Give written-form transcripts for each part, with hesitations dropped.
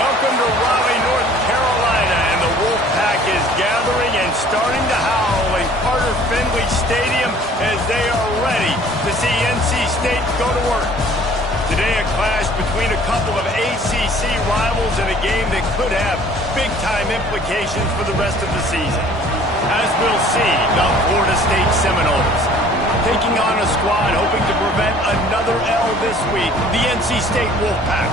Welcome to Raleigh, North Carolina, and the Wolfpack is gathering and starting to howl in Carter Finley Stadium as they are ready to see NC State go to work. Today, a clash between a couple of ACC rivals in a game that could have big-time implications for the rest of the season. As we'll see, the Florida State Seminoles taking on a squad hoping to prevent another L this week, the NC State Wolfpack.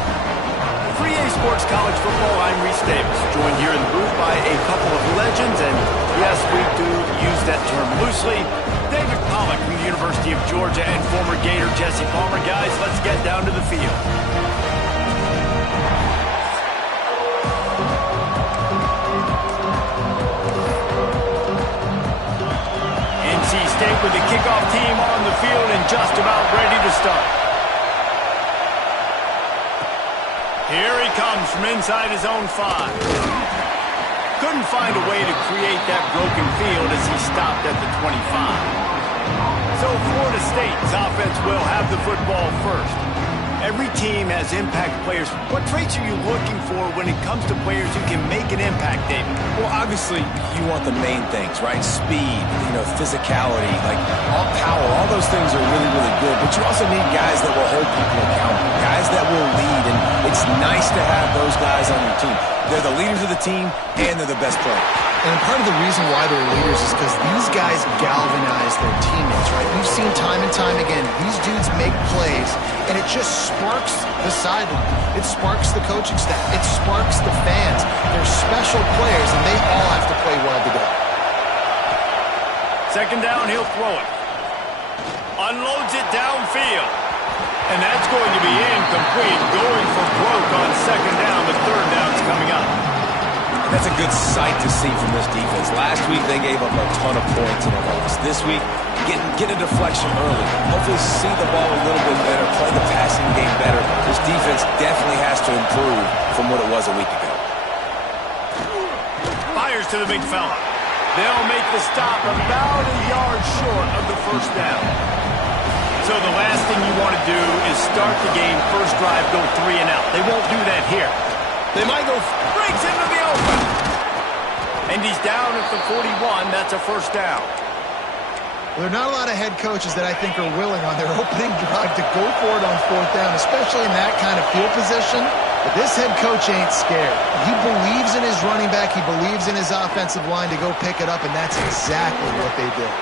For EA Sports College Football, I'm Reese Davis, joined here in the booth by a couple of legends, and yes, we do use that term loosely. David Pollock from the University of Georgia and former Gator Jesse Palmer. Guys, let's get down to the field. NC State with the kickoff team on the field and just about ready to start. Here he comes from inside his own 5. Couldn't find a way to create that broken field as he stopped at the 25. So Florida State's offense will have the football first. Every team has impact players. What traits are you looking for when it comes to players who can make an impact, David? Well, obviously, you want the main things, right? Speed, physicality, like all power, all those things are really, really good. But you also need guys that will hold people accountable, guys that will lead, and it's nice to have those guys on your team. They're the leaders of the team, and they're the best players. And part of the reason why they're leaders is because these guys galvanize their teammates, right? We've seen time and time again, these dudes make plays, and it just sparks the sideline. It sparks the coaching staff. It sparks the fans. They're special players, and they all have to play well together. Second down, he'll throw it. Unloads it downfield. And that's going to be incomplete. Going for broke on second down. The third down's coming up. That's a good sight to see from this defense. Last week, they gave up a ton of points in a loss. This week, get a deflection early. Hopefully see the ball a little bit better, play the passing game better. This defense definitely has to improve from what it was a week ago. Fires to the big fella. They'll make the stop about a yard short of the first down. So the last thing you want to do is start the game, first drive, go 3 and out. They won't do that here. They might go breaks into the open. And he's down at the 41. That's a first down. Well, there are not a lot of head coaches that I think are willing on their opening drive to go for it on 4th down, especially in that kind of field position. But this head coach ain't scared. He believes in his running back. He believes in his offensive line to go pick it up, and that's exactly what they did.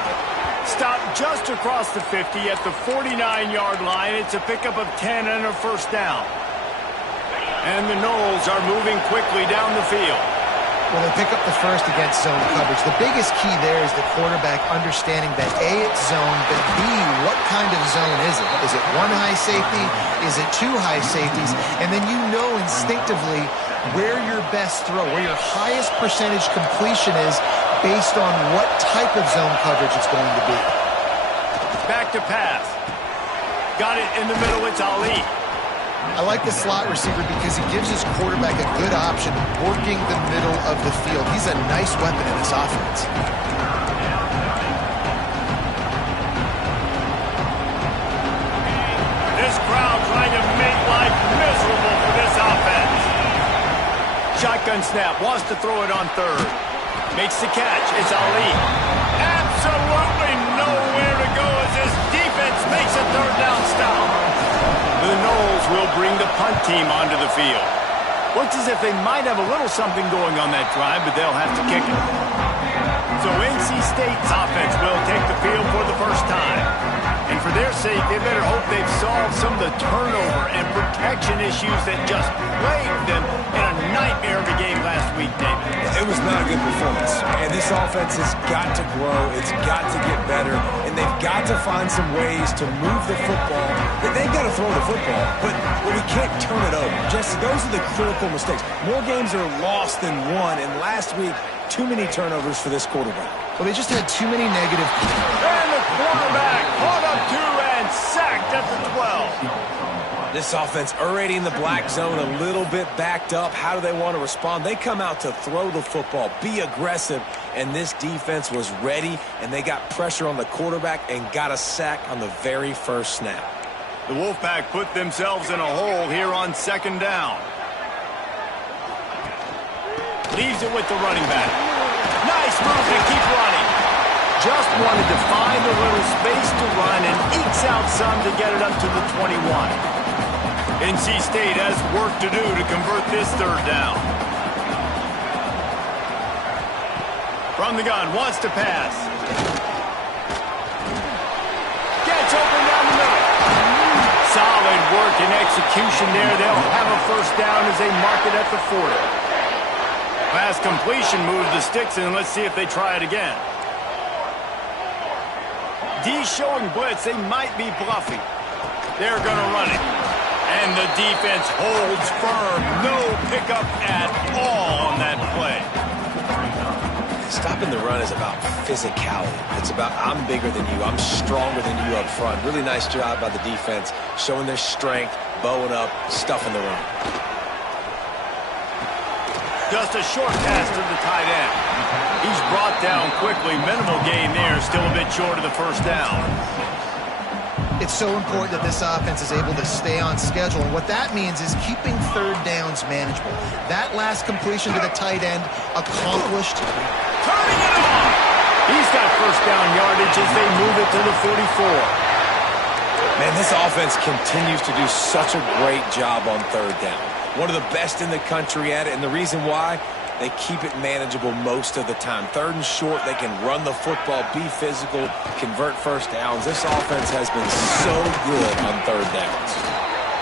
Stop just across the 50 at the 49-yard line. It's a pickup of 10 and a first down. And the Noles are moving quickly down the field. Well, they pick up the first against zone coverage. The biggest key there is the quarterback understanding that A, it's zone, but B, what kind of zone is it? Is it 1 high safety? Is it 2 high safeties? And then you know instinctively where your best throw, where your highest percentage completion is based on what type of zone coverage it's going to be. Back to pass. Got it in the middle. It's Ali. I like the slot receiver because he gives his quarterback a good option working the middle of the field. He's a nice weapon in this offense. This crowd trying to make life miserable for this offense. Shotgun snap. Wants to throw it on 3rd. Makes the catch. It's Ali. Absolutely nowhere to go as this defense makes a 3rd down stop. The Noles will bring the punt team onto the field. Looks as if they might have a little something going on that drive, but they'll have to kick it. So NC State's offense will take the field for the first time. And for their sake, they better hope they've solved some of the turnover and protection issues that just plagued them in a nightmare of a game last week, David. It was not a good performance. And this offense has got to grow. It's got to get better. And they've got to find some ways to move the football. They've got to throw the football, but we can't turn it over. Jesse, those are the critical mistakes. More games are lost than won. And last week, too many turnovers for this quarterback. Well, they just had too many negative. And the quarterback caught up to and sacked at the 12. This offense already in the black zone, a little bit backed up. How do they want to respond? They come out to throw the football, be aggressive, and this defense was ready, and they got pressure on the quarterback and got a sack on the very first snap. The Wolfpack put themselves in a hole here on 2nd down. Leaves it with the running back. Nice move to keep running. Just wanted to find a little space to run and ekes out some to get it up to the 21. NC State has work to do to convert this third down. From the gun, wants to pass. Gets open down the middle. Solid work and execution there. They'll have a first down as they mark it at the 40. Pass completion moves the sticks in. Let's see if they try it again. D showing blitz. They might be bluffing. They're going to run it. And the defense holds firm. No pickup at all on that play. Stopping the run is about physicality. It's about I'm bigger than you. I'm stronger than you up front. Really nice job by the defense, showing their strength, bowing up, stuffing the run. Just a short pass to the tight end. He's brought down quickly. Minimal gain there. Still a bit short of the first down. It's so important that this offense is able to stay on schedule. And what that means is keeping third downs manageable. That last completion to the tight end accomplished. Turning it on! He's got first down yardage as they move it to the 44. Man, this offense continues to do such a great job on third down. One of the best in the country at it, and the reason why, they keep it manageable most of the time. Third and short, they can run the football, be physical, convert first downs. This offense has been so good on third downs.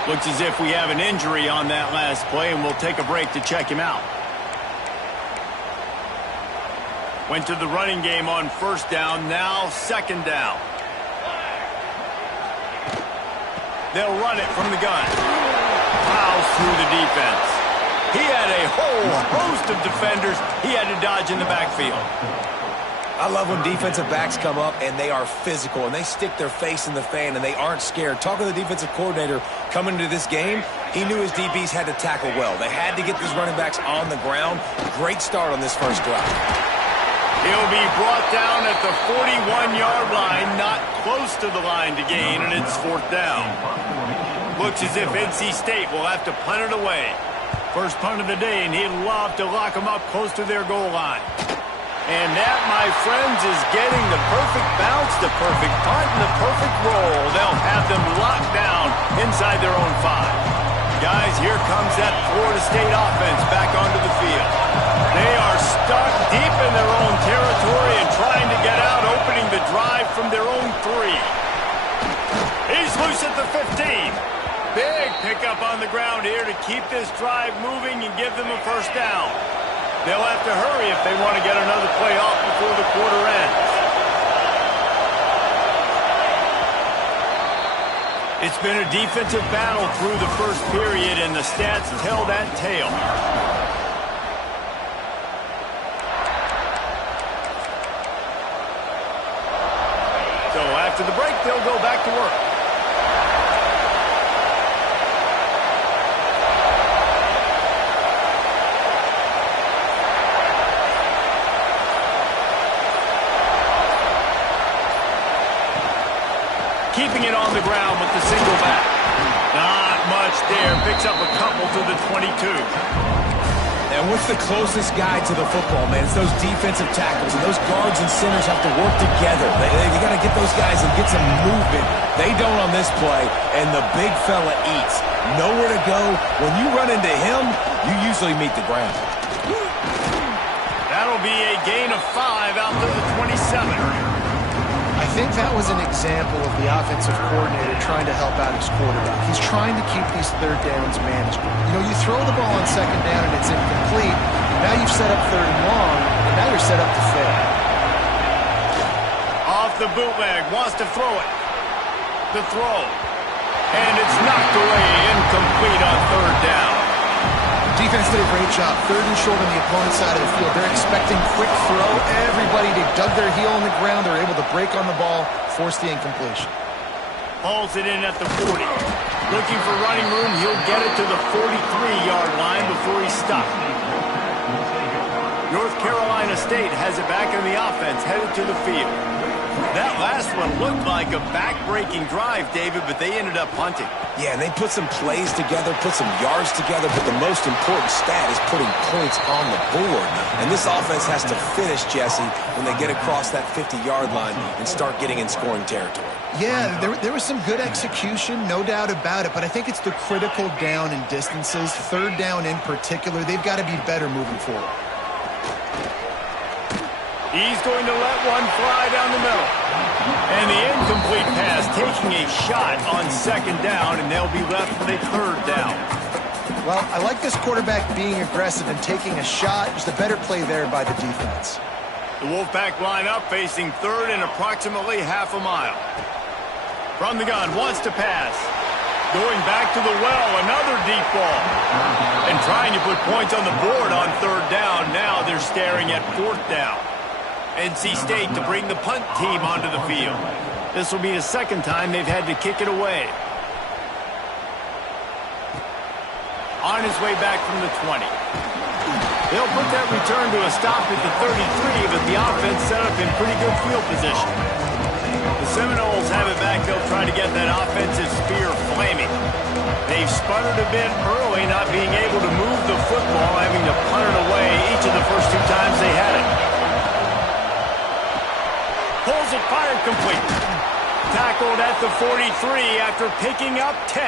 Looks as if we have an injury on that last play, and we'll take a break to check him out. Went to the running game on first down, now second down. They'll run it from the gun. Plows through the defense. He had a whole host of defenders he had to dodge in the backfield. I love when defensive backs come up and they are physical and they stick their face in the fan and they aren't scared. Talking to the defensive coordinator coming into this game, he knew his DBs had to tackle well. They had to get these running backs on the ground. Great start on this first drive. He'll be brought down at the 41-yard line, not close to the line to gain, and it's fourth down. Looks as if NC State will have to punt it away. First punt of the day, and he'd love to lock them up close to their goal line. And that, my friends, is getting the perfect bounce, the perfect punt, and the perfect roll. They'll have them locked down inside their own 5. Guys, here comes that Florida State offense back onto the field. They are stuck deep in their own territory and trying to get out, opening the drive from their own 3. He's loose at the 15. Big pickup on the ground here to keep this drive moving and give them a first down. They'll have to hurry if they want to get another play off before the quarter ends. It's been a defensive battle through the first period, and the stats tell that tale. So after the break, they'll go back to work. Keeping it on the ground with the single back. Not much there. Picks up a couple to the 22. And what's the closest guy to the football, man? It's those defensive tackles, and those guards and centers have to work together. They got to get those guys and get some movement. They don't on this play, and the big fella eats. Nowhere to go. When you run into him, you usually meet the ground. That'll be a gain of 5 out to the 27. I think that was an example of the offensive coordinator trying to help out his quarterback. He's trying to keep these third downs manageable. You know, you throw the ball on second down and it's incomplete. Now you've set up third and long, and now you're set up to fail. Off the bootleg, wants to throw it. The throw. And it's knocked away, incomplete on third down. Defense did a great job. Third and short on the opponent's side of the field. They're expecting quick throw. Everybody, they dug their heel on the ground. They're able to break on the ball, force the incompletion. Hauls it in at the 40. Looking for running room. He'll get it to the 43-yard line before he's stopped. North Carolina State has it back in the offense, headed to the field. That last one looked like a back-breaking drive, David, but they ended up punting. Yeah, and they put some plays together, put some yards together, but the most important stat is putting points on the board. And this offense has to finish, Jesse, when they get across that 50-yard line and start getting in scoring territory. Yeah, there was some good execution, no doubt about it, but I think it's the critical down and distances, third down in particular. They've got to be better moving forward. He's going to let one fly down the middle. And the incomplete pass taking a shot on second down, and they'll be left with a third down. Well, I like this quarterback being aggressive and taking a shot. Just a better play there by the defense. The Wolfpack line up facing third and approximately half a mile. From the gun, wants to pass. Going back to the well, another deep ball. And trying to put points on the board on third down. Now they're staring at fourth down. NC State to bring the punt team onto the field. This will be the second time they've had to kick it away. On his way back from the 20. They'll put that return to a stop at the 33, but the offense set up in pretty good field position. The Seminoles have it back. They'll try to get that offensive spear flaming. They've sputtered a bit early, not being able to move the football, having to punt it away each of the first two times they had it. Pulls it, fired complete. Tackled at the 43 after picking up 10.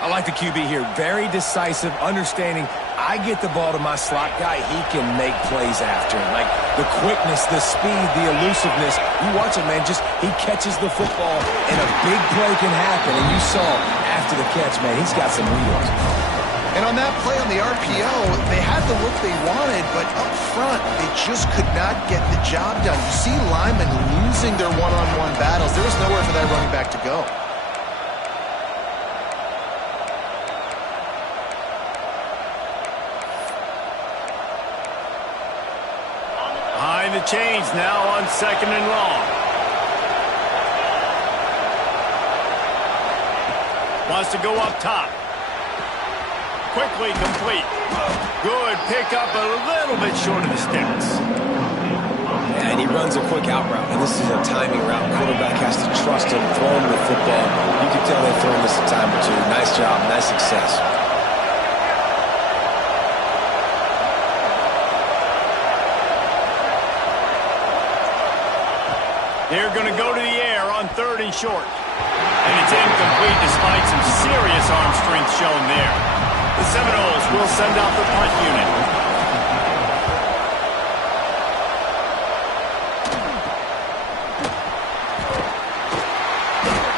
I like the QB here. Very decisive, understanding I get the ball to my slot guy, he can make plays after. Like the quickness, the speed, the elusiveness. You watch it, man, just he catches the football and a big play can happen. And you saw after the catch, man, he's got some wheels. And on that play on the RPO, they had the look they wanted, but up front, they just could not get the job done. You see linemen losing their one-on-one battles. There was nowhere for that running back to go. Behind the chains now on second and long. Wants to go up top. Quickly complete. Good pickup, a little bit short of the sticks. And he runs a quick out route, and this is a timing route. Quarterback has to trust him, throw him the football. You can tell they've thrown this a time or two. Nice job, nice success. They're going to go to the air on third and short. And it's incomplete despite some serious arm strength shown there. The Seminoles will send out the punt unit.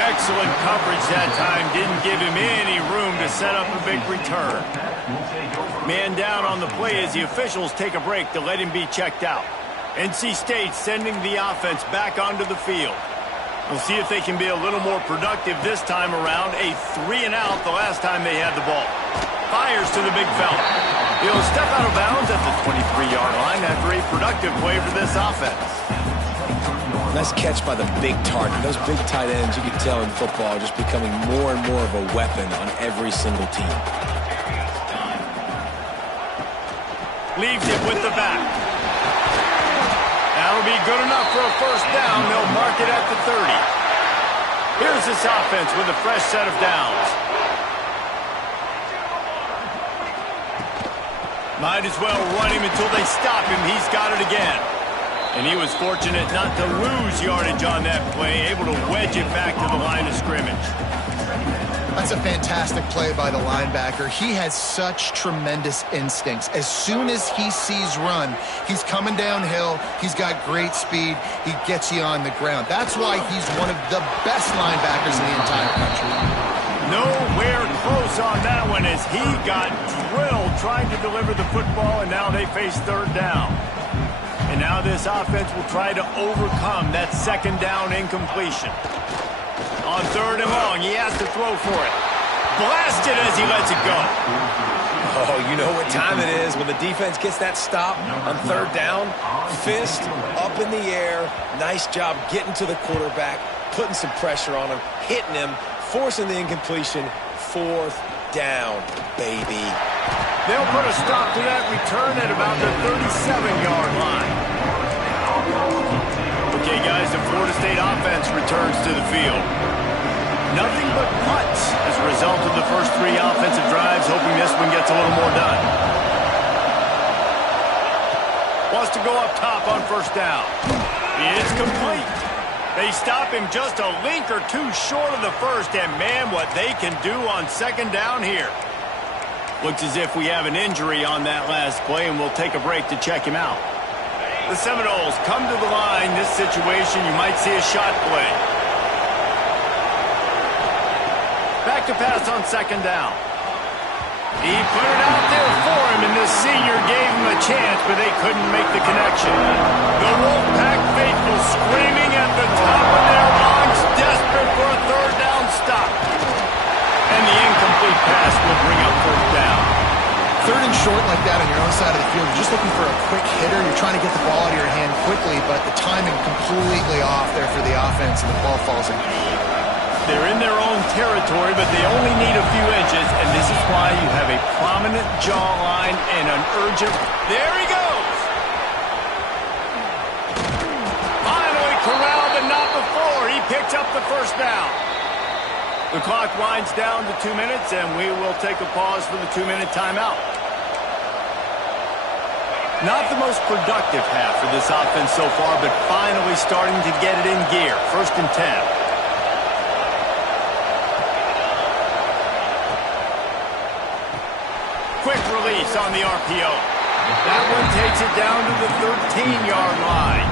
Excellent coverage that time. Didn't give him any room to set up a big return. Man down on the play as the officials take a break to let him be checked out. NC State sending the offense back onto the field. We'll see if they can be a little more productive this time around. A 3-and-out the last time they had the ball. Fires to the big fella. He'll step out of bounds at the 23-yard line after a productive play for this offense. Nice catch by the big target. Those big tight ends, you can tell in football, are just becoming more and more of a weapon on every single team. Leaves it with the back. That'll be good enough for a first down. They'll mark it at the 30. Here's this offense with a fresh set of downs. Might as well run him until they stop him. He's got it again. And he was fortunate not to lose yardage on that play, able to wedge it back to the line of scrimmage. That's a fantastic play by the linebacker. He has such tremendous instincts. As soon as he sees run, he's coming downhill. He's got great speed. He gets you on the ground. That's why he's one of the best linebackers in the entire country. Nowhere close on that one as he got drilled trying to deliver the football, and now they face third down. And now this offense will try to overcome that second down incompletion. On third and long, he has to throw for it. Blasted as he lets it go. Oh, you know what time it is when the defense gets that stop on third down. Fist up in the air. Nice job getting to the quarterback, putting some pressure on him, hitting him, forcing the incompletion. Fourth down, baby. They'll put a stop to that return at about the 37-yard line. Okay, guys, the Florida State offense returns to the field. Nothing but punts as a result of the first 3 offensive drives, hoping this one gets a little more done. Wants to go up top on first down. It's complete. They stop him just a link or 2 short of the first, and man, what they can do on second down here. Looks as if we have an injury on that last play, and we'll take a break to check him out. The Seminoles come to the line. This situation, you might see a shot play. Back to pass on second down. He put it out there for him, and the senior gave him a chance, but they couldn't make the connection. The Wolfpack faithful screaming at the top of their lungs, desperate for a third down stop. And the incomplete pass will bring up fourth down. Third and short like that on your own side of the field, you're just looking for a quick hitter. You're trying to get the ball out of your hand quickly, but the timing completely off there for the offense, and the ball falls in. They're in their own territory, but they only need a few inches, and this is why you have a prominent jawline and an urgent... There he goes! Finally corralled, but not before. He picks up the first down. The clock winds down to 2 minutes, and we will take a pause for the 2-minute timeout. Not the most productive half for this offense so far, but finally starting to get it in gear. 1st and 10. Quick release on the RPO. That one takes it down to the 13-yard line.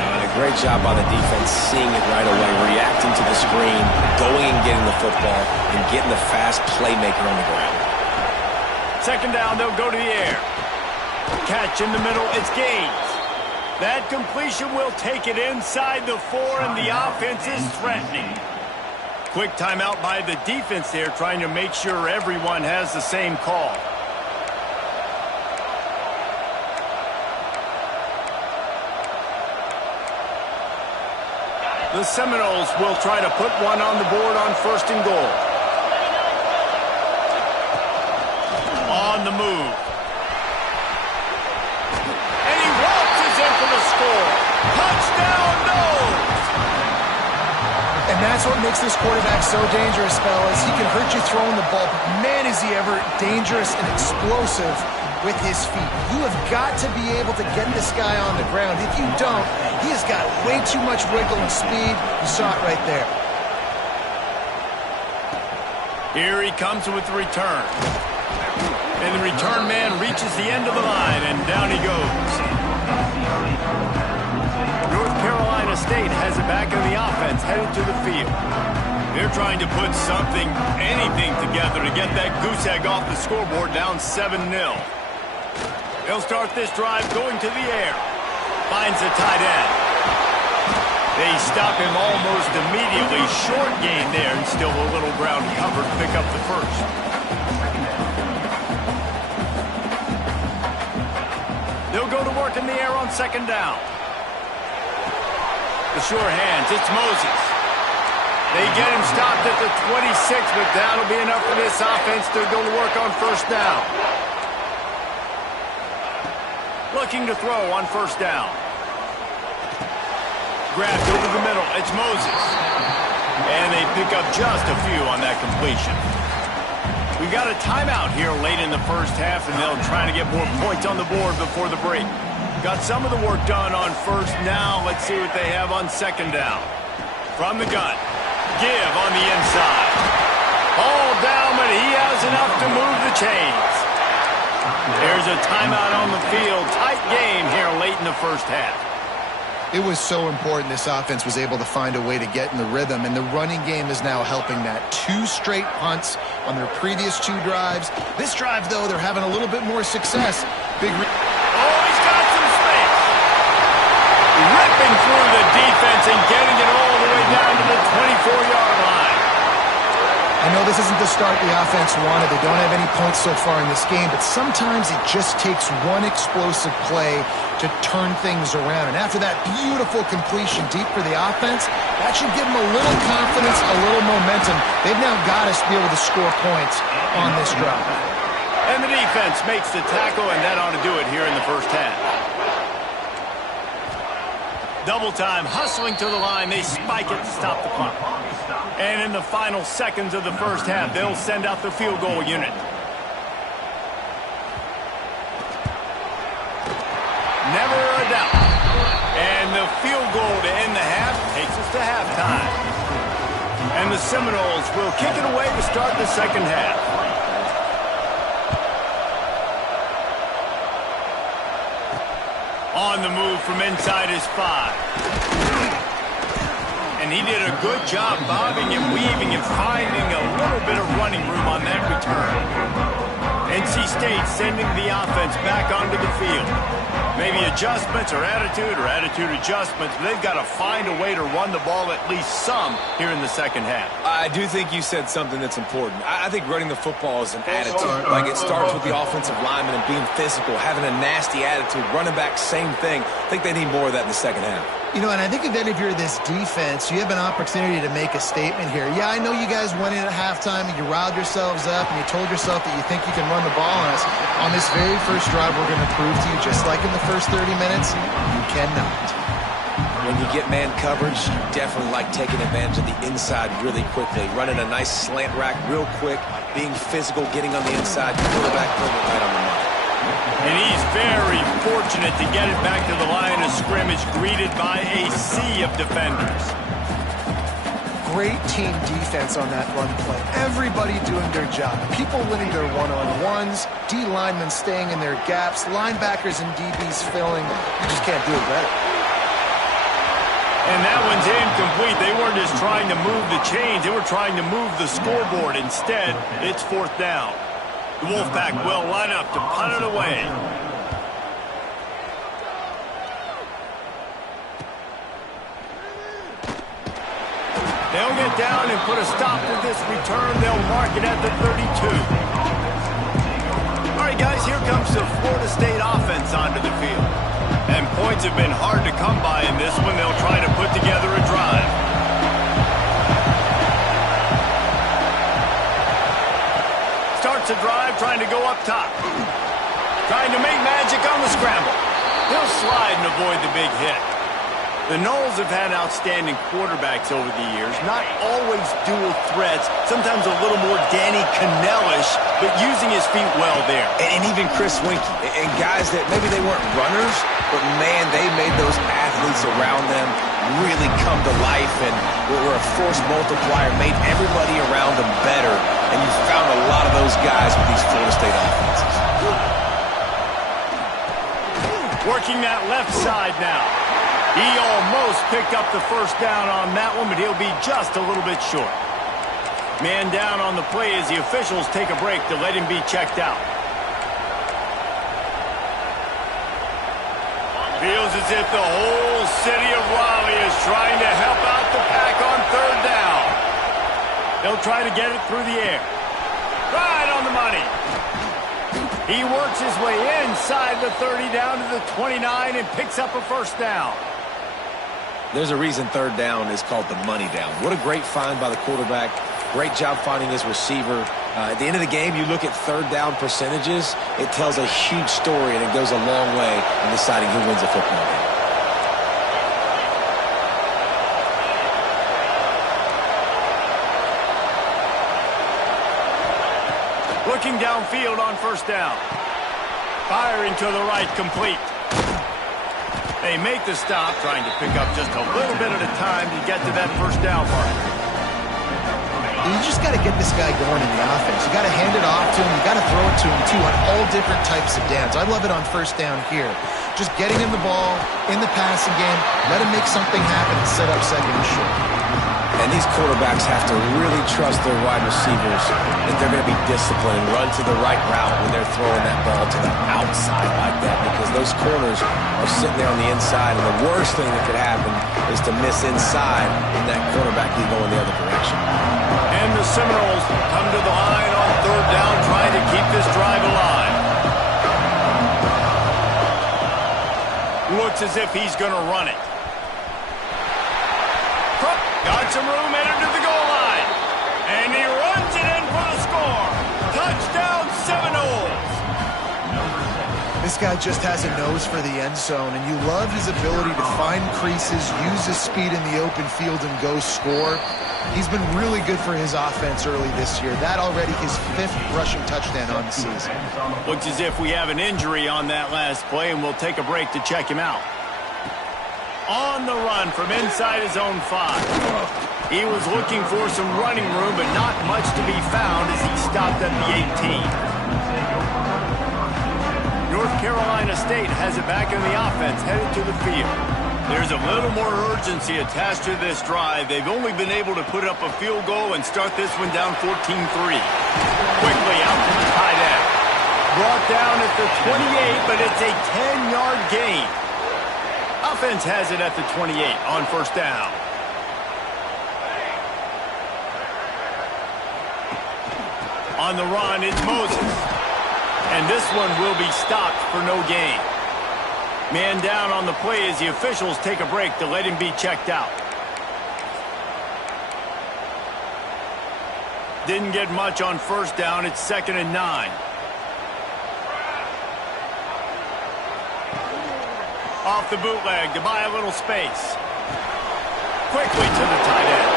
And a great job by the defense, seeing it right away, reacting to the screen, going and getting the football, and getting the fast playmaker on the ground. Second down, they'll go to the air. Catch in the middle, it's Gaines. That completion will take it inside the 4, and the offense is threatening. Quick timeout by the defense there, trying to make sure everyone has the same call. The Seminoles will try to put one on the board on 1st and goal. On the move. And he waltzes in for the score. Touchdown, Noles! And that's what makes this quarterback so dangerous, fellas. He can hurt you throwing the ball, but man, is he ever dangerous and explosive with his feet. You have got to be able to get this guy on the ground. If you don't, he has got way too much wiggle and speed. You saw it right there. Here he comes with the return. And the return man reaches the end of the line, and down he goes. North Carolina State has it back in the offense, headed to the field. They're trying to put something, anything together to get that goose egg off the scoreboard, down 7-0. They'll start this drive going to the air. Finds the tight end. They stop him almost immediately. Short gain there, and still a little ground covered to pick up the first. They'll go to work in the air on second down. The sure hands, it's Moses. They get him stopped at the 26, but that'll be enough for this offense to go to work on first down. Looking to throw on first down. Grabbed over the middle, it's Moses. And they pick up just a few on that completion. We've got a timeout here late in the first half, and they'll try to get more points on the board before the break. Got some of the work done on first. Now let's see what they have on second down. From the gun. Give on the inside. All down, but he has enough to move the chains. There's a timeout on the field. Tight game here late in the first half. It was so important this offense was able to find a way to get in the rhythm, and the running game is now helping that. 2 straight punts on their previous 2 drives. This drive, though, they're having a little bit more success. He's got some space. Ripping through the defense and getting it all the way down to the 24-yard line. I know this isn't the start the offense wanted. They don't have any points so far in this game, but sometimes it just takes one explosive play to turn things around. And after that beautiful completion deep for the offense, that should give them a little confidence, a little momentum. They've now got us to be able to score points on this drive. And the defense makes the tackle, and that ought to do it here in the first half. Double time, hustling to the line. They spike it to stop the clock. And in the final seconds of the first half, they'll send out the field goal unit. Never a doubt. And the field goal to end the half takes us to halftime. And the Seminoles will kick it away to start the second half. On the move from inside his 5. And he did a good job bobbing and weaving and finding a little bit of running room on that return. NC State sending the offense back onto the field. Maybe adjustments or attitude adjustments, but they've got to find a way to run the ball at least some here in the second half. I do think you said something that's important. I think running the football is an attitude. Like, it starts with the offensive lineman and being physical, having a nasty attitude. Running back, same thing. I think they need more of that in the second half. You know, and I think if you're this defense, you have an opportunity to make a statement here. Yeah, I know you guys went in at halftime and you riled yourselves up and you told yourself that you think you can run the ball on us. On this very first drive, we're going to prove to you, just like in the first 30 minutes, you cannot. When you get man coverage, you definitely like taking advantage of the inside really quickly. Running a nice slant rack real quick, being physical, getting on the inside, quarterback putting it right on the money. And he's very fortunate to get it back to the line of scrimmage, greeted by a sea of defenders. Great team defense on that run play. Everybody doing their job. People winning their one-on-ones, D linemen staying in their gaps, linebackers and DBs filling. You just can't do it better. And that one's incomplete. They weren't just trying to move the chains. They were trying to move the scoreboard. Instead, it's fourth down. The Wolfpack will line up to punt it away. They'll get down and put a stop to this return. They'll mark it at the 32. All right, guys, here comes the Florida State offense onto the field. And points have been hard to come by in this one. They'll try to put together a drive. Starts a drive, trying to go up top. Trying to make magic on the scramble. He'll slide and avoid the big hit. The Noles have had outstanding quarterbacks over the years. Not always dual threats. Sometimes a little more Danny Cannell-ish, but using his feet well there. And even Chris Wk. And guys that maybe they weren't runners, but man, they made those athletes around them really come to life and were a force multiplier, made everybody around them better. And you found a lot of those guys with these Florida State offenses. Working that left side now. He almost picked up the first down on that one, but he'll be just a little bit short. Man down on the play as the officials take a break to let him be checked out. Feels as if the whole city of Raleigh is trying to help out the Pack on third down. They'll try to get it through the air. Right on the money. He works his way inside the 30 down to the 29 and picks up a first down. There's a reason third down is called the money down. What a great find by the quarterback. Great job finding his receiver. At the end of the game, you look at third down percentages. It tells a huge story, and it goes a long way in deciding who wins a football game. Looking downfield on first down. Firing to the right, complete. They make the stop, trying to pick up just a little bit at a time to get to that first down mark. You just got to get this guy going in the offense. You got to hand it off to him. You got to throw it to him, too, on all different types of downs. I love it on first down here. Just getting him the ball in the passing game, let him make something happen and set up second and short. And these quarterbacks have to really trust their wide receivers that they're going to be disciplined and run to the right route when they're throwing that ball to the outside like that, because those corners are sitting there on the inside, and the worst thing that could happen is to miss inside and that quarterback be going the other direction. And the Seminoles come to the line on third down, trying to keep this drive alive. Looks as if he's going to run it. Got some room, entered to the goal line. And he runs it in for the score. Touchdown, Seminoles. This guy just has a nose for the end zone, and you love his ability to find creases, use his speed in the open field, and go score. He's been really good for his offense early this year. That already his 5th rushing touchdown on the season. Looks as if we have an injury on that last play, and we'll take a break to check him out. On the run from inside his own 5. He was looking for some running room, but not much to be found as he stopped at the 18. North Carolina State has it back in the offense, headed to the field. There's a little more urgency attached to this drive. They've only been able to put up a field goal and start this one down 14-3. Quickly out to the tight end. Brought down at the 28, but it's a 10-yard gain. Offense has it at the 28 on first down. On the run, it's Moses. And this one will be stopped for no gain. Man down on the play as the officials take a break to let him be checked out. Didn't get much on first down. It's 2nd and 9. Off the bootleg to buy a little space. Quickly to the tight end.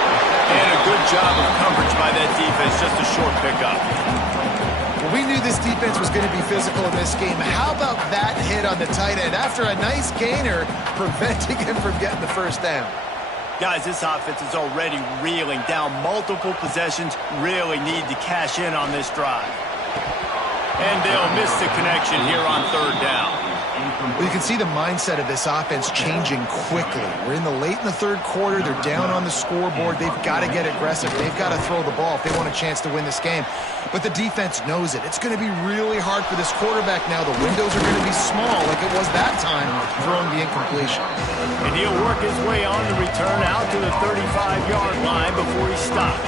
And a good job of coverage by that defense. Just a short pickup. Well, we knew this defense was going to be physical in this game. How about that hit on the tight end after a nice gainer preventing him from getting the first down? Guys, this offense is already reeling down multiple possessions. Really need to cash in on this drive. And they'll miss the connection here on 3rd down. Well, you can see the mindset of this offense changing quickly. We're in the late in the 3rd quarter. They're down on the scoreboard. They've got to get aggressive. They've got to throw the ball if they want a chance to win this game. But the defense knows it. It's going to be really hard for this quarterback now. The windows are going to be small like it was that time throwing the incompletion. And he'll work his way on the return out to the 35-yard line before he stopped.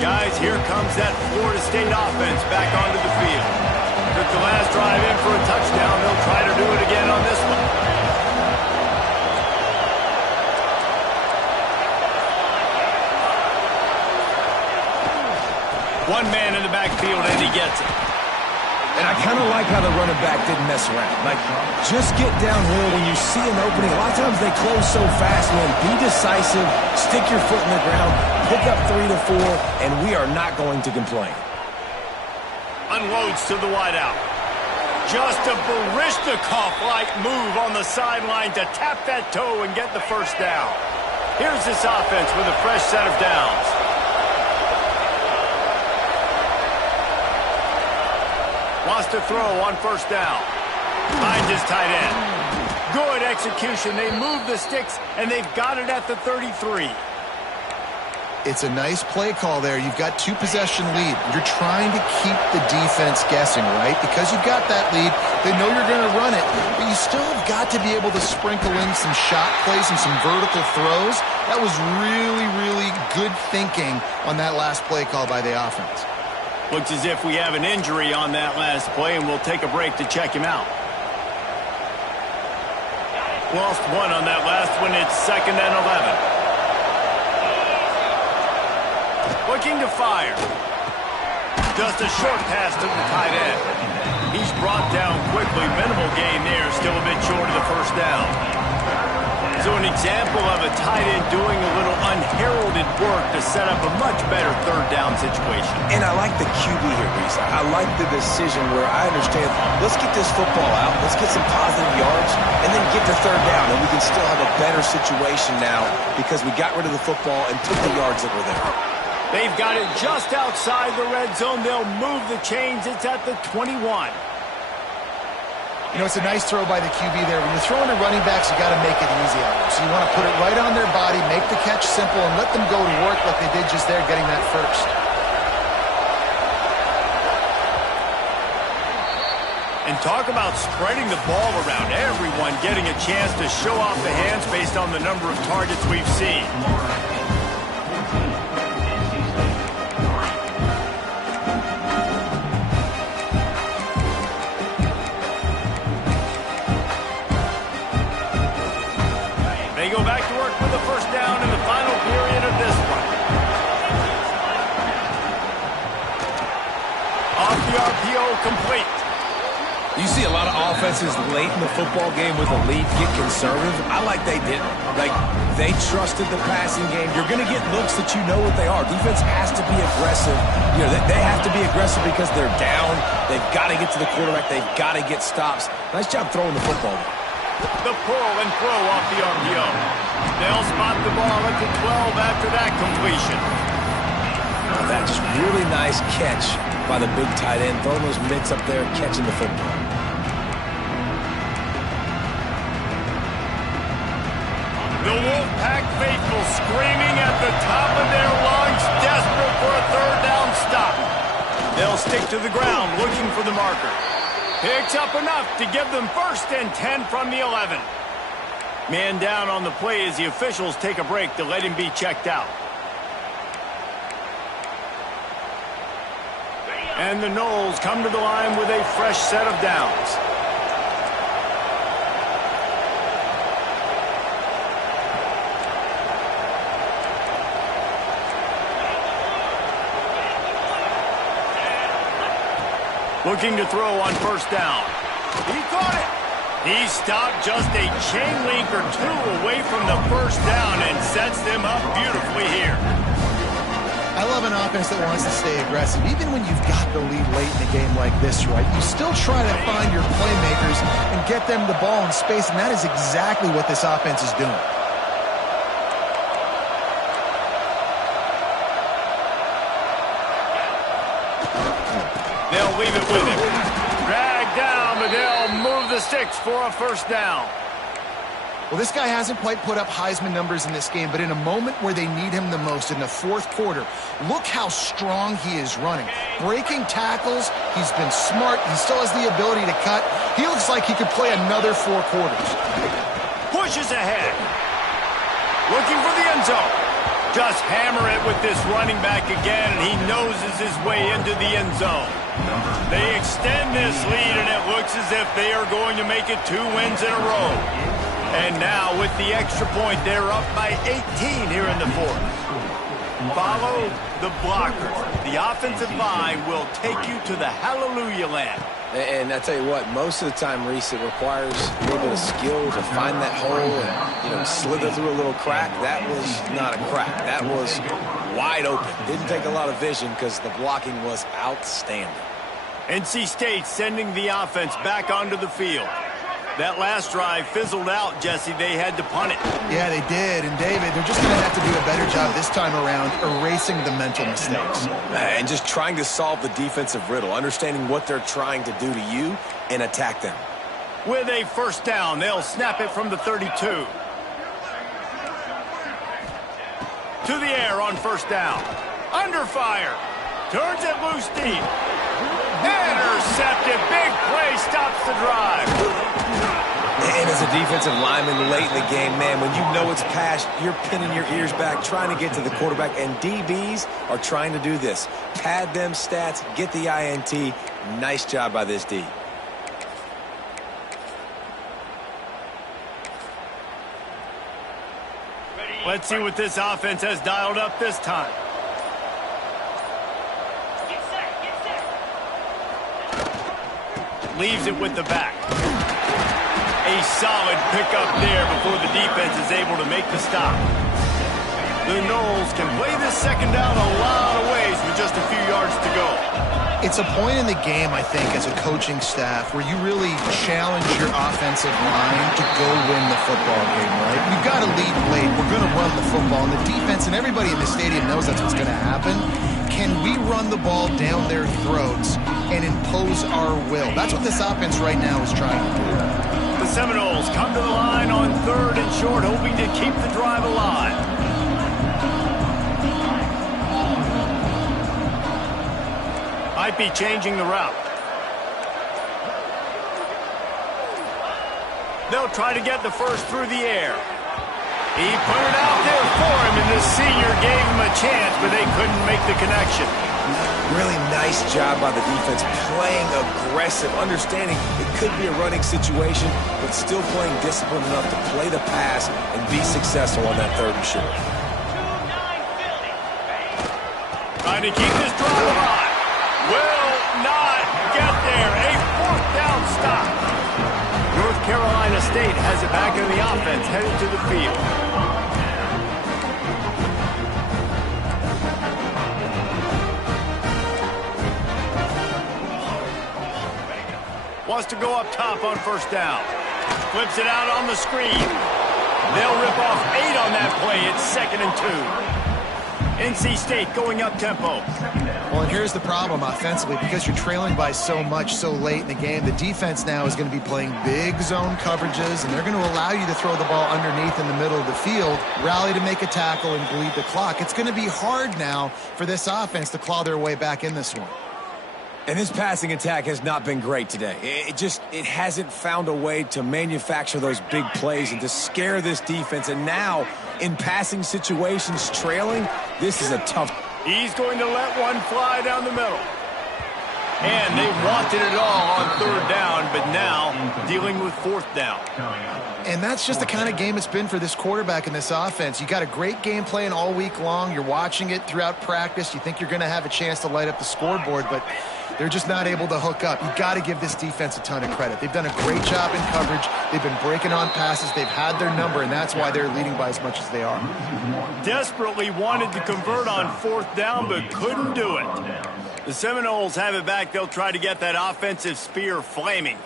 Guys, here comes that Florida State offense back onto the field. Took the last drive in for a touchdown. They'll try to do it again on this one. One man in the backfield, and he gets it. And I kind of like how the running back didn't mess around. Like, just get downhill when you see an opening. A lot of times they close so fast, man. Be decisive, stick your foot in the ground, pick up 3 to 4, and we are not going to complain. Unloads to the wideout. Just a Baryshnikov-like move on the sideline to tap that toe and get the first down. Here's this offense with a fresh set of downs. Wants to throw on first down. Finds his tight end. Good execution. They move the sticks, and they've got it at the 33. It's a nice play call there. You've got 2-possession lead. You're trying to keep the defense guessing, right? Because you've got that lead, they know you're going to run it, but you still have got to be able to sprinkle in some shot plays and some vertical throws. That was really, really good thinking on that last play call by the offense. Looks as if we have an injury on that last play, and we'll take a break to check him out. Lost one on that last one. It's 2nd and 11. Looking to fire. Just a short pass to the tight end. He's brought down quickly. Minimal gain there. Still a bit short of the first down. So an example of a tight end doing a little unheralded work to set up a much better 3rd down situation. And I like the QB here, Reese. I like the decision where I understand, let's get this football out, let's get some positive yards, and then get to 3rd down, and we can still have a better situation now because we got rid of the football and took the yards that were there. They've got it just outside the red zone. They'll move the chains. It's at the 21. You know, it's a nice throw by the QB there. When you're throwing to running backs, you got to make it easy on them. So you want to put it right on their body, make the catch simple, and let them go to work like they did just there, getting that first. And talk about spreading the ball around. Everyone getting a chance to show off the hands based on the number of targets we've seen. They go back to work with the first down in the final period of this one. Off the RPO, complete. You see a lot of offenses late in the football game with a lead get conservative. I like they didn't. Like, they trusted the passing game. You're going to get looks that you know what they are. Defense has to be aggressive. You know, they have to be aggressive because they're down. They've got to get to the quarterback. They've got to get stops. Nice job throwing the football. The pull and throw off the RPO. They'll spot the ball at the 12 after that completion. That just really nice catch by the big tight end. Throwing those mitts up there, catching the football. The Wolfpack faithful screaming at the top of their lungs, desperate for a third down stop. They'll stick to the ground, looking for the marker. Picks up enough to give them 1st and 10 from the 11. Man down on the play as the officials take a break to let him be checked out. And the Noles come to the line with a fresh set of downs. Looking to throw on 1st down. He caught it. He stopped just a chain link or two away from the 1st down and sets them up beautifully here. I love an offense that wants to stay aggressive. Even when you've got the lead late in a game like this, right, you still try to find your playmakers and get them the ball in space, and that is exactly what this offense is doing. They'll leave it with him. Drag down, but they'll move the sticks for a 1st down. Well, this guy hasn't quite put up Heisman numbers in this game, but in a moment where they need him the most, in the 4th quarter, look how strong he is running. Breaking tackles, he's been smart, he still has the ability to cut. He looks like he could play another 4 quarters. Pushes ahead. Looking for the end zone. Just hammer it with this running back again, and he noses his way into the end zone. They extend this lead, and it looks as if they are going to make it 2 wins in a row. And now, with the extra point, they're up by 18 here in the 4th. Follow the blockers. The offensive line will take you to the hallelujah land. And I tell you what, most of the time, Reese, it requires a little bit of skill to find that hole and, you know, slither through a little crack. That was not a crack. That was wide open. Didn't take a lot of vision because the blocking was outstanding. NC State sending the offense back onto the field. That last drive fizzled out, Jesse. They had to punt it. Yeah, they did. And, David, they're just going to have to do a better job this time around erasing the mental mistakes. And just trying to solve the defensive riddle, understanding what they're trying to do to you and attack them. With a 1st down, they'll snap it from the 32. To the air on 1st down. Under fire. Turns it loose deep. Intercepted. Big play stops the drive. And as a defensive lineman late in the game, man, when you know it's past, you're pinning your ears back, trying to get to the quarterback, and DBs are trying to do this. Pad them stats, get the INT. Nice job by this D. Let's see what this offense has dialed up this time. Leaves it with the back. A solid pickup there before the defense is able to make the stop. The Noles can play this 2nd down a lot of ways with just a few yards to go. It's a point in the game, I think, as a coaching staff where you really challenge your offensive line to go win the football game, right? You've got to lead late. We're going to run the football. And the defense and everybody in the stadium knows that's what's going to happen. Can we run the ball down their throats and impose our will? That's what this offense right now is trying to do. The Seminoles come to the line on 3rd and short, hoping to keep the drive alive. Might be changing the route. They'll try to get the 1st through the air. He put it out there for him, and the senior gave him a chance, but they couldn't make the connection. Really nice job by the defense, playing aggressive, understanding it could be a running situation, but still playing disciplined enough to play the pass and be successful on that 3rd and short. Trying to keep this drive alive. Will not get there. A 4th down stop. North Carolina State has it back in the offense, headed to the field. Wants to go up top on first down. Flips it out on the screen. They'll rip off 8 on that play. It's 2nd and 2. NC State going up tempo. Well, and here's the problem offensively. Because you're trailing by so much so late in the game, the defense now is going to be playing big zone coverages, and they're going to allow you to throw the ball underneath in the middle of the field, rally to make a tackle, and bleed the clock. It's going to be hard now for this offense to claw their way back in this one. And this passing attack has not been great today. It hasn't found a way to manufacture those big plays and to scare this defense. And now, in passing situations, trailing, this is a tough. He's going to let one fly down the middle. And they wanted it all on 3rd down, but now dealing with 4th down. And that's just the kind of game it's been for this quarterback in this offense. You got a great game plan all week long. You're watching it throughout practice. You think you're going to have a chance to light up the scoreboard, but they're just not able to hook up. You got to give this defense a ton of credit. They've done a great job in coverage. They've been breaking on passes. They've had their number, and that's why they're leading by as much as they are. Desperately wanted to convert on 4th down, but couldn't do it. The Seminoles have it back. They'll try to get that offensive spear flaming.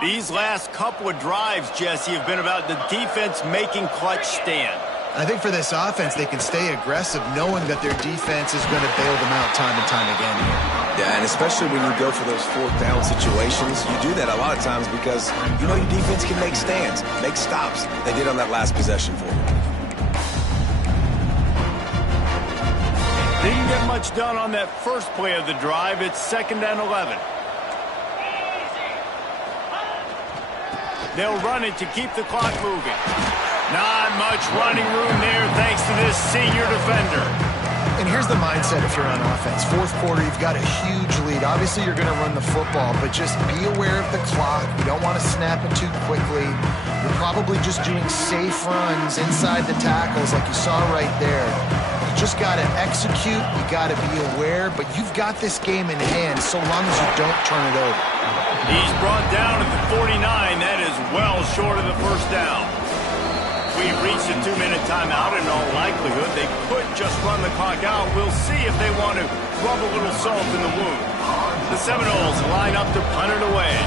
These last couple of drives, Jesse, have been about the defense making clutch stand. I think for this offense, they can stay aggressive knowing that their defense is going to bail them out time and time again here. Yeah, and especially when you go for those 4th down situations, you do that a lot of times because you know your defense can make stands, make stops. They did on that last possession for you. Didn't get much done on that first play of the drive. It's 2nd and 11. They'll run it to keep the clock moving. Not much running room there thanks to this senior defender. And here's the mindset if you're on offense. 4th quarter, you've got a huge lead. Obviously, you're going to run the football, but just be aware of the clock. You don't want to snap it too quickly. You're probably just doing safe runs inside the tackles like you saw right there. You just got to execute. You got to be aware, but you've got this game in hand so long as you don't turn it over. He's brought down at the 49. That is well short of the 1st down. We've reached a 2-minute timeout. In all likelihood, they could just run the clock out. We'll see if they want to rub a little salt in the wound. The Seminoles line up to punt it away.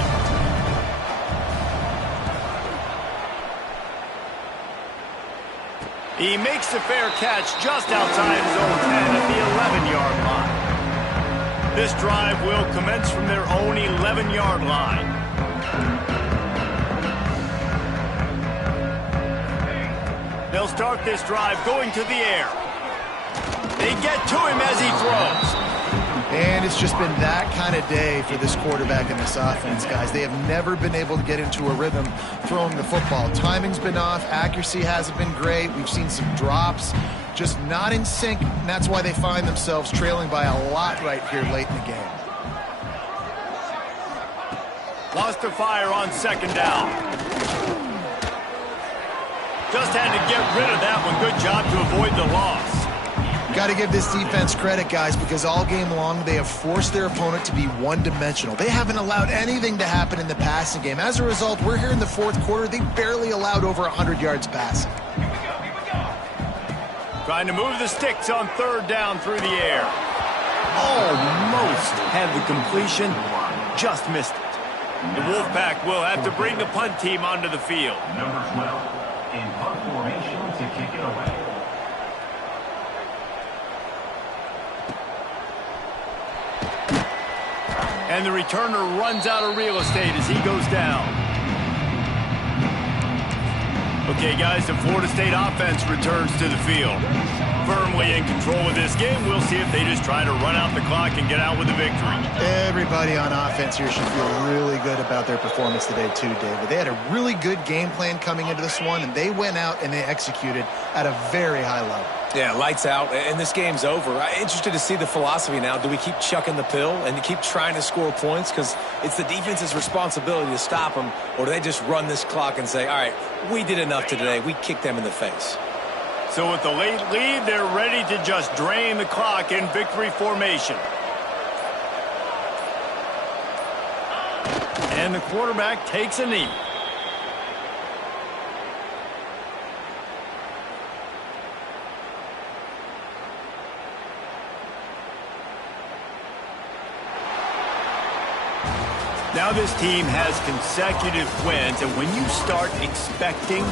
He makes the fair catch just outside his own 10 at the 11-yard line. This drive will commence from their own 11-yard line. They'll start this drive going to the air. They get to him as he throws. And it's just been that kind of day for this quarterback in this offense, guys. They have never been able to get into a rhythm throwing the football. Timing's been off. Accuracy hasn't been great. We've seen some drops, just not in sync, and that's why they find themselves trailing by a lot right here late in the game. Wants to fire on 2nd down. Just had to get rid of that one. Good job to avoid the loss. Got to give this defense credit, guys, because all game long they have forced their opponent to be one-dimensional. They haven't allowed anything to happen in the passing game. As a result, we're here in the 4th quarter. They barely allowed over 100 yards passing. Trying to move the sticks on 3rd down through the air. Almost had the completion. Just missed it. The Wolfpack will have to bring the punt team onto the field. Number 12 in punt formation to kick it away. And the returner runs out of real estate as he goes down. Okay, guys, the Florida State offense returns to the field. Firmly in control of this game. We'll see if they just try to run out the clock and get out with a victory. Everybody on offense here should feel really good about their performance today too, David. They had a really good game plan coming into this one, and they went out and they executed at a very high level. Yeah, lights out, and this game's over. I'm interested to see the philosophy now. Do we keep chucking the pill and keep trying to score points? Because it's the defense's responsibility to stop them, or do they just run this clock and say, all right, we did enough today. We kicked them in the face. So with the late lead, they're ready to just drain the clock in victory formation. And the quarterback takes a knee. Now this team has consecutive wins, and when you start expecting